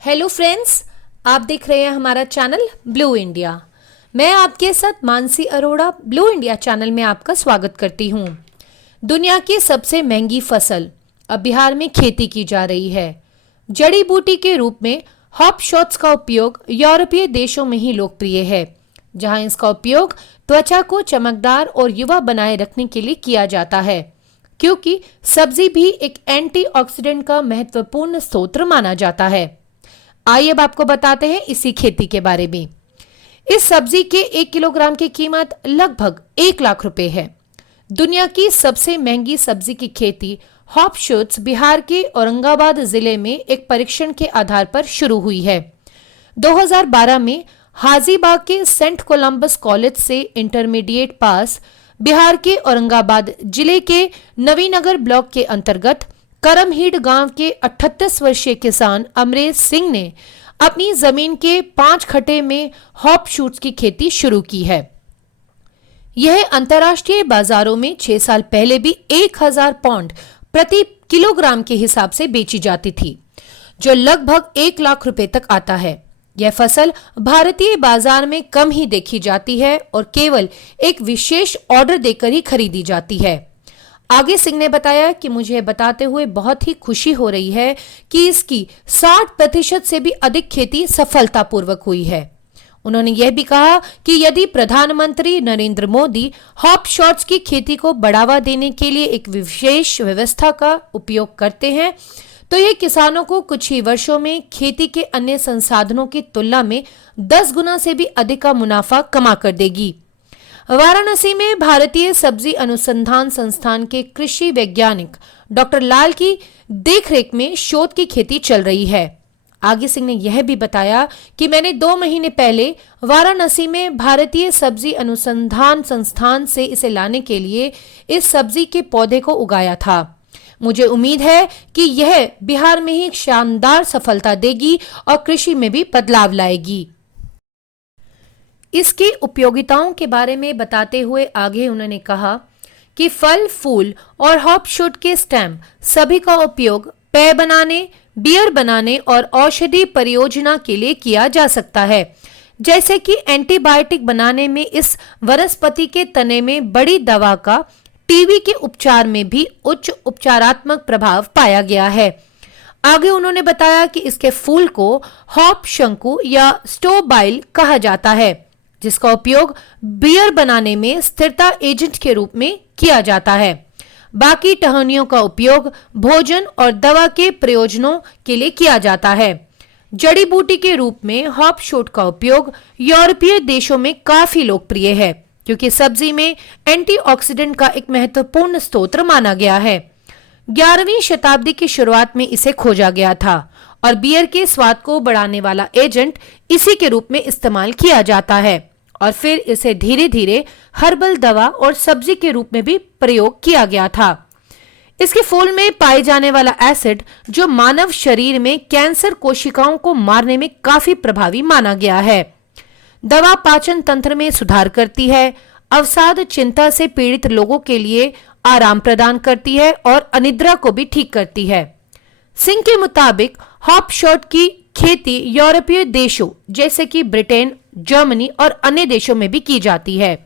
Hello friends, आप देख रहे हैं हमारा चैनल ब्लू इंडिया। मैं आपके साथ Mansi Arora blue India channel में आपका स्वागत करती हूँ। दुनिया की सबसे महंगी फसल अब बिहार में खेती की जा रही है। जड़ी बूटी के रूप में हॉप शॉट्स का उपयोग यूरोपीय देशों में ही लोकप्रिय है, जहां इसका उपयोग त्वचा को चमकदार और युवा बनाए रखने के लिए किया जाता है, क्योंकि सब्जी भी एक एंटीऑक्सीडेंट का महत्वपूर्ण स्रोत माना जाता है। आइए अब आपको बताते हैं इसी खेती के बारे में। इस सब्जी के 1 किलोग्राम की कीमत लगभग 1 लाख रुपए है। दुनिया की सबसे महंगी सब्जी की खेती हॉप शॉट्स बिहार के औरंगाबाद जिले में एक परीक्षण के आधार पर शुरू हुई है। 2012 में हाजीबाग के सेंट कोलंबस कॉलेज से इंटरमीडिएट पास बिहार के औरंगाबाद जिले के नवीनगर ब्लॉक के अंतर्गत करमहीड गांव के 38 वर्षीय किसान अमरेश सिंह ने अपनी जमीन के 5 खड्डे में हॉप शूट्स की खेती शुरू की है। यह अंतर्राष्ट्रीय बाजारों में 6 साल पहले भी 1000 पाउंड प्रति किलोग्राम के हिसाब से बेची जाती थी, जो लगभग 1 लाख रुपए तक आता है। यह फसल भारतीय बाजार में कम ही देखी जाती है और केवल एक विशेष ऑर्डर देकर ही खरीदी जाती है। आगे सिंह ने बताया कि मुझे बताते हुए बहुत ही खुशी हो रही है कि इसकी 60% से भी अधिक खेती सफलतापूर्वक हुई है। उन्होंने यह भी कहा कि यदि प्रधानमंत्री नरेंद्र मोदी हॉप शॉट्स की खेती को बढ़ावा देने के लिए एक विशेष व्यवस्था का उपयोग करते हैं, तो यह किसानों को कुछ ही वर्षों में खेती के अन्य संसाधनों की तुलना में 10 गुना से भी अधिक का मुनाफा कमा कर देगी। वाराणसी में भारतीय सब्जी अनुसंधान संस्थान के कृषि वैज्ञानिक डॉक्टर लाल की देखरेख में शोध की खेती चल रही है। आगे सिंह ने यह भी बताया कि मैंने 2 महीने पहले वाराणसी में भारतीय सब्जी अनुसंधान संस्थान से इसे लाने के लिए इस सब्जी के पौधे को उगाया था। मुझे उम्मीद है कि यह बिहार में ही शानदार सफलता देगी और कृषि में भी बदलाव लाएगी। इसकी उपयोगिताओं के बारे में बताते हुए आगे उन्होंने कहा कि फल, फूल और हॉप शूट के स्टेम सभी का उपयोग पेय बनाने, बियर बनाने और औषधि परियोजना के लिए किया जा सकता है। जैसे कि एंटीबायोटिक बनाने में इस वनस्पति के तने में बड़ी दवा का टीबी के उपचार में भी उच्च उपचारात्मक प्रभाव पाया गया है। आगे उन्होंने बताया कि इसके फूल को हॉप शंकु या स्टोबाइल कहा जाता है, जिसका उपयोग बियर बनाने में स्थिरता एजेंट के रूप में किया जाता है। बाकी टहनियों का उपयोग भोजन और दवा के प्रयोजनों के लिए किया जाता है। जड़ी बूटी के रूप में हॉप शूट का उपयोग यूरोपीय देशों में काफी लोकप्रिय है, क्योंकि सब्जी में एंटीऑक्सीडेंट का एक महत्वपूर्ण स्रोत माना गया है। 11वीं शताब्दी की शुरुआत में इसे खोजा गया था और बियर के स्वाद को बढ़ाने वाला एजेंट इसी के रूप में इस्तेमाल किया जाता है और फिर इसे धीरे धीरे हर्बल दवा और सब्जी के रूप में भी प्रयोग किया गया था। इसके फूल में पाए जाने वाला एसिड, जो मानव शरीर में कैंसर कोशिकाओं को मारने में काफी प्रभावी माना गया है। दवा पाचन तंत्र में सुधार करती है, अवसाद चिंता से पीड़ित लोगों के लिए आराम प्रदान करती है और अनिद्रा को भी ठीक करती है। सिंह के मुताबिक हॉप शॉट की खेती यूरोपीय देशों जैसे कि ब्रिटेन, जर्मनी और अन्य देशों में भी की जाती है।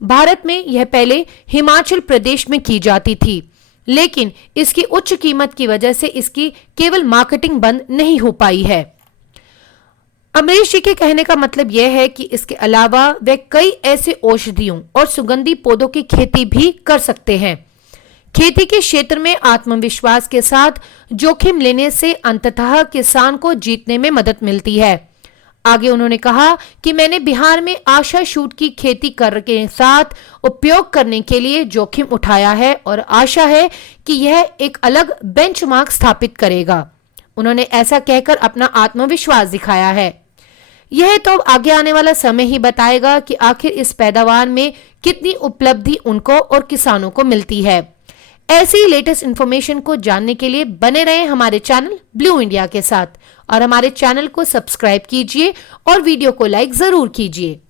भारत में यह पहले हिमाचल प्रदेश में की जाती थी, लेकिन इसकी उच्च कीमत की वजह से इसकी केवल मार्केटिंग बंद नहीं हो पाई है। अमरीश जी के कहने का मतलब यह है कि इसके अलावा वे कई ऐसे औषधियों और सुगंधी पौधों की खेती भी कर सकते हैं। खेती के क्षेत्र में आत्मविश्वास के साथ जोखिम लेने से अंततः किसान को जीतने में मदद मिलती है। आगे उन्होंने कहा कि मैंने बिहार में आशा शूट की खेती कर के साथ उपयोग करने के लिए जोखिम उठाया है और आशा है कि यह एक अलग बेंचमार्क स्थापित करेगा। उन्होंने ऐसा कहकर अपना आत्मविश्वास दिखाया है। यह तो आगे आने वाला समय ही बताएगा कि आखिर इस पैदावार में कितनी उपलब्धि उनको और किसानों को मिलती है। ऐसी लेटेस्ट इन्फॉर्मेशन को जानने के लिए बने रहें हमारे चैनल ब्लू इंडिया के साथ और हमारे चैनल को सब्सक्राइब कीजिए और वीडियो को लाइक जरूर कीजिए।